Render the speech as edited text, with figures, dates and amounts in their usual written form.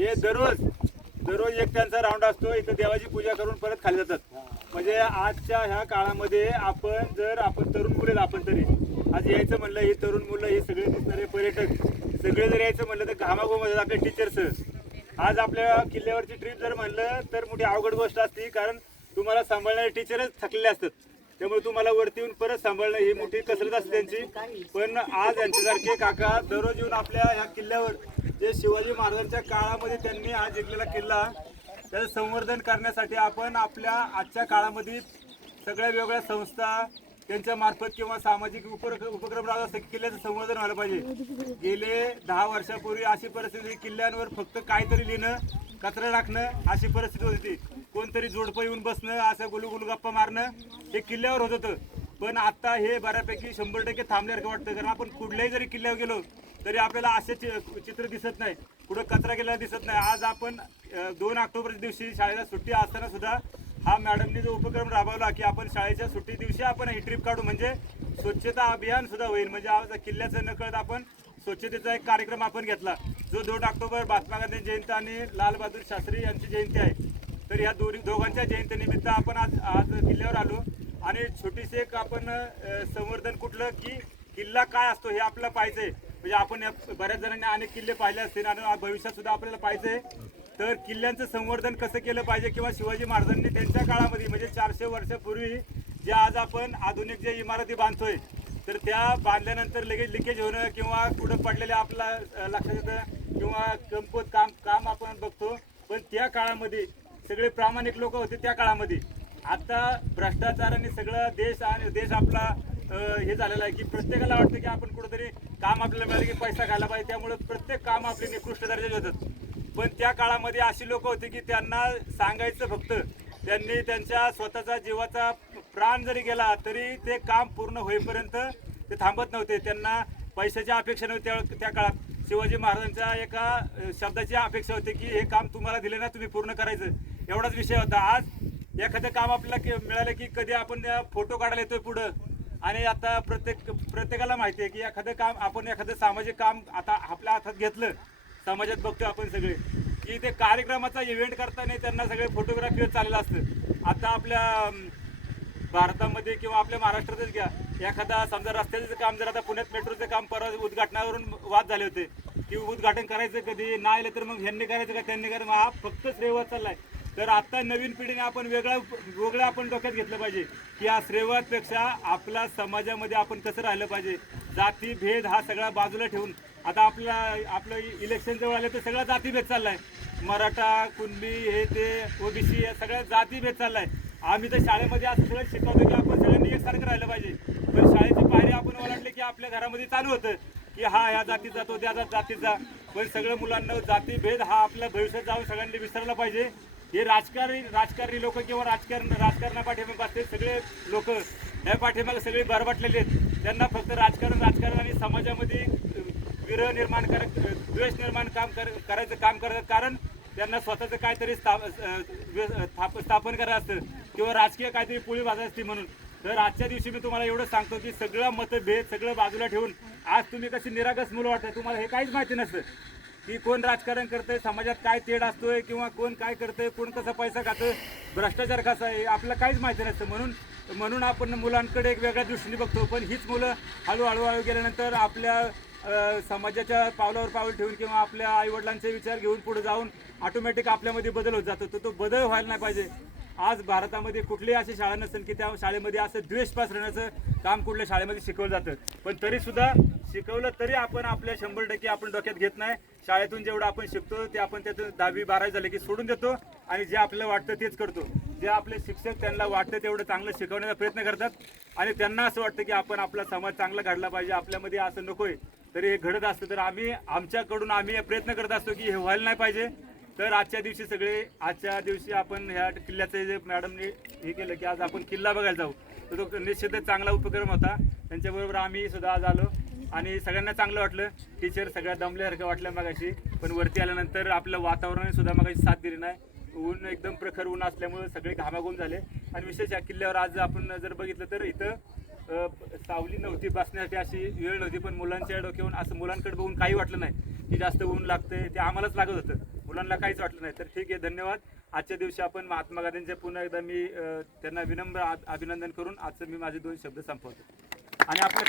हे दररोज दररोज एक त्यांचा राऊंड असतो. इथं देवाची पूजा करून परत खाली जातात. म्हणजे आजच्या ह्या काळामध्ये आपण जर आपण तरुण मुलं आपण तरी आज यायचं म्हणलं, ही तरुण मुलं हे सगळे दिसणारे पर्यटक सगळे जर यायचं म्हणलं तर घामाघूम आपले टीचर्स. आज आपल्या किल्ल्यावरची ट्रिप जर म्हणलं तर मोठी अवघड गोष्ट असते, कारण तुम्हाला सांभाळणारे टीचरच थकलेले असतात. त्यामुळे तुम्हाला वरती येऊन परत सांभाळणं ही मोठी कसरत असते त्यांची. पण आज यांच्यासारखे काका दररोज येऊन आपल्या ह्या किल्ल्यावर जे शिवाजी महाराजांच्या काळामध्ये त्यांनी हा जिंकलेला किल्ला त्याचं संवर्धन करण्यासाठी आपण आपल्या आजच्या काळामध्ये सगळ्या वेगवेगळ्या संस्था त्यांच्या मार्फत किंवा सामाजिक उपक्रम राहत असते. किल्ल्याचं संवर्धन व्हायला पाहिजे. गेले 10 वर्षापूर्वी अशी परिस्थिती, किल्ल्यांवर फक्त काहीतरी लिहिणं, कचरा टाकणं अशी परिस्थिती होती. कोणतरी जोडपं येऊन बसणं, असं गुलगुल गप्पा मारणं हे किल्ल्यावर होत होतं. पण आता हे बऱ्यापैकी 100% थांबल्यासारखं वाटतं. कारण आपण कुठल्याही जरी किल्ल्यावर गेलो तरी आपल्याला असे चित्र दिसत नाही, कुठं कचरा गेलेला दिसत नाही. आज आपण 2 ऑक्टोबरच्या दिवशी शाळेला सुट्टी असताना सुद्धा हा मॅडमनी जो उपक्रम राबवला की आपण शाळेच्या सुट्टी दिवशी आपण ही ट्रिप काढू, म्हणजे स्वच्छता अभियान सुद्धा होईल. म्हणजे आज किल्ल्याचं नकळत आपण स्वच्छतेचा एक कार्यक्रम आपण घेतला, जो 2 ऑक्टोबर महात्मा गांधी जयंती आणि लाल बहादूर शास्त्री यांची जयंती आहे. तर या दोघांच्या जयंतीनिमित्त आपण आज किल्ल्यावर आलो आणि छोटीशी एक आपण संवर्धन कुठलं की किल्ला काय असतो हे आपल्याला पाहिजे. म्हणजे आपण बऱ्याच जणांनी अनेक किल्ले पाहिले असतील आणि भविष्यात सुद्धा आपल्याला पाहिजे. तर किल्ल्यांचं संवर्धन कसं केलं पाहिजे किंवा शिवाजी महाराजांनी त्यांच्या काळामध्ये म्हणजे 400 वर्षापूर्वी जे आज आपण आधुनिक जे इमारती बांधतोय तर त्या बांधल्यानंतर लगेच लिकेज होणं किंवा कुठं पडलेलं आपला लक्षात येतं किंवा कमकुवत काम आपण बघतो. पण त्या काळामध्ये सगळे प्रामाणिक लोक होते त्या काळामध्ये. आता भ्रष्टाचाराने सगळं देश आपला हे झालेलं आहे की प्रत्येकाला वाटतं की आपण कुठंतरी काम आपल्याला मिळालं की पैसा खायला पाहिजे, त्यामुळे प्रत्येक काम आपले निकृष्ट दर्जाचे होतात. पण त्या काळामध्ये अशी लोक होती की त्यांना सांगायचं फक्त, त्यांनी त्यांच्या स्वतःचा जीवाचा प्राण जरी गेला तरी ते काम पूर्ण होईपर्यंत ते थांबत नव्हते. त्यांना पैशाची अपेक्षा नव्हती. त्या काळात शिवाजी महाराजांच्या एका शब्दाची अपेक्षा होती की हे काम तुम्हाला दिले ना तुम्ही पूर्ण करायचं, एवढाच विषय होता. आज एखादं काम आपल्याला मिळालं की कधी आपण फोटो काढायला येतोय पुढं. आणि आता प्रत्येकाला माहिती आहे की एखादं सामाजिक काम आता आपल्या हातात घेतलं, समाजात बघतोय आपण सगळे की ते कार्यक्रमाचा इव्हेंट करताना त्यांना सगळे फोटोग्राफीवर चाललेलं असतं. आता आपल्या भारतामध्ये किंवा आपल्या महाराष्ट्रातच घ्या, एखादा समजा रस्त्याचं काम जर आता पुण्यात मेट्रोचं काम परवा उद्घाटनावरून वाद झाले होते की उद्घाटन करायचं कधी नाही आलं तर मग ह्यांनी करायचं का त्यांनी करायचं, हा फक्त श्रेयवाद चाललाय. तर आता नवीन पिढीने आपण वेगळं आपण डोक्यात घेतलं पाहिजे की या श्रेयवादपेक्षा आपल्या समाजामध्ये आपण कसं राहिलं पाहिजे. जाती भेद हा सगळा बाजूला ठेवून आता आपलं इलेक्शन जवळ आलं तर सगळा जातीभेद चाललाय. मराठा, कुणबी, हे ते ओबीसी या सगळ्या जातीभेद चाललाय. आम्ही तर शाळेमध्ये असं सगळं शिकवतो की आपण सगळ्यांनी एकसारखं राहिलं पाहिजे. पण शाळेची पायरी आपण ओलांडली की आपल्या घरामध्ये चालू होतं की हा ह्या जातीचा तो त्या जातीचा. पण सगळं मुलांना जातीभेद हा आपल्या भविष्यात जाऊन सगळ्यांनी विसरला पाहिजे. हे राजकारणी लोक किंवा राजकारणा पाठीमागे असते सगळे लोक या पाठीमागे सगळे बरबटलेले आहेत. त्यांना फक्त राजकारण आणि समाजामध्ये विरह निर्माण द्वेष निर्माण करायचं काम करतात. कारण त्यांना स्वतःचं काहीतरी स्थापन करायचं असतं किंवा राजकीय काहीतरी पोळी भाजायची असते म्हणून. तर आजच्या दिवशी मी तुम्हाला एवढं सांगतो की सगळं मतभेद सगळं बाजूला ठेवून आज तुम्ही कशी निरागस मुलं वाटतं, तुम्हाला हे काहीच माहिती नसतं की कोण राजकारण करतंय, समाजात काय तेढ असतोय किंवा कोण काय करतंय, कोण कसा पैसा खातं, भ्रष्टाचार कसा आहे, आपल्याला काहीच माहिती नसतं. म्हणून आपण मुलांकडे एक वेगळ्या दृष्टीने बघतो. पण हीच मुलं हळूहळू गेल्यानंतर आपल्या समाजाच्या पावलावर पाऊल ठेवून किंवा आपल्या आईवडिलांचे विचार घेऊन पुढे जाऊन ऑटोमॅटिक आपल्यामध्ये बदल होत जातो. तो बदल व्हायला नाही पाहिजे. आज भारतामध्ये कुठलीही अशी शाळा नसेल की त्या शाळेमध्ये असं द्वेष पसरण्याचं काम कुठल्या शाळेमध्ये शिकवलं जातं. पण तरीसुद्धा शिकवलं तरी आपण आपल्या 100% आपण डोक्यात घेत नाही. शाळेतून जेवढं आपण शिकतो ते आपण त्यातून 10वी 12वी झाले की सोडून देतो आणि जे आपल्याला वाटतं तेच करतो. जे आपले शिक्षक त्यांना वाटतं तेवढं चांगलं शिकवण्याचा प्रयत्न करतात आणि त्यांना असं वाटतं की आपण आपला समाज चांगला घडला पाहिजे, आपल्यामध्ये असं नकोय. तरी हे घडत असतं तर आमच्याकडून आम्ही प्रयत्न करत असतो की हे व्हायला नाही पाहिजे. तर आजच्या दिवशी आपण ह्या किल्ल्याचे जे मॅडमने हे केलं की आज आपण किल्ला बघायला जाऊ, तर तो निश्चितच चांगला उपक्रम होता. त्यांच्याबरोबर आम्ही सुद्धा आज आलो आणि सगळ्यांना चांगलं वाटलं. टीचर सगळ्या दमल्यासारखं वाटलं मगाशी, पण वरती आल्यानंतर आपलं वातावरणाने सुद्धा मगाशी साथ दिली नाही. ऊन एकदम प्रखर ऊन असल्यामुळे सगळे घामाघूम झाले. आणि विशेष या किल्ल्यावर आज आपण जर बघितलं तर इथं सावली नव्हती, बसण्यासाठी अशी वेळ नव्हती. पण मुलांच्या डोक्यावरून असं मुलांकडे बघून काही वाटलं नाही की जास्त ऊन लागतंय, ते आम्हालाच लागत होतं. मुलांना काहीच वाटलं नाही. तर ठीक आहे, धन्यवाद. आजच्या दिवशी आपण महात्मा गांधींचे पुन्हा एकदा मी त्यांना विनम्र अभिनंदन करून आजचं मी माझे 2 शब्द संपवतो. आणि आपल्या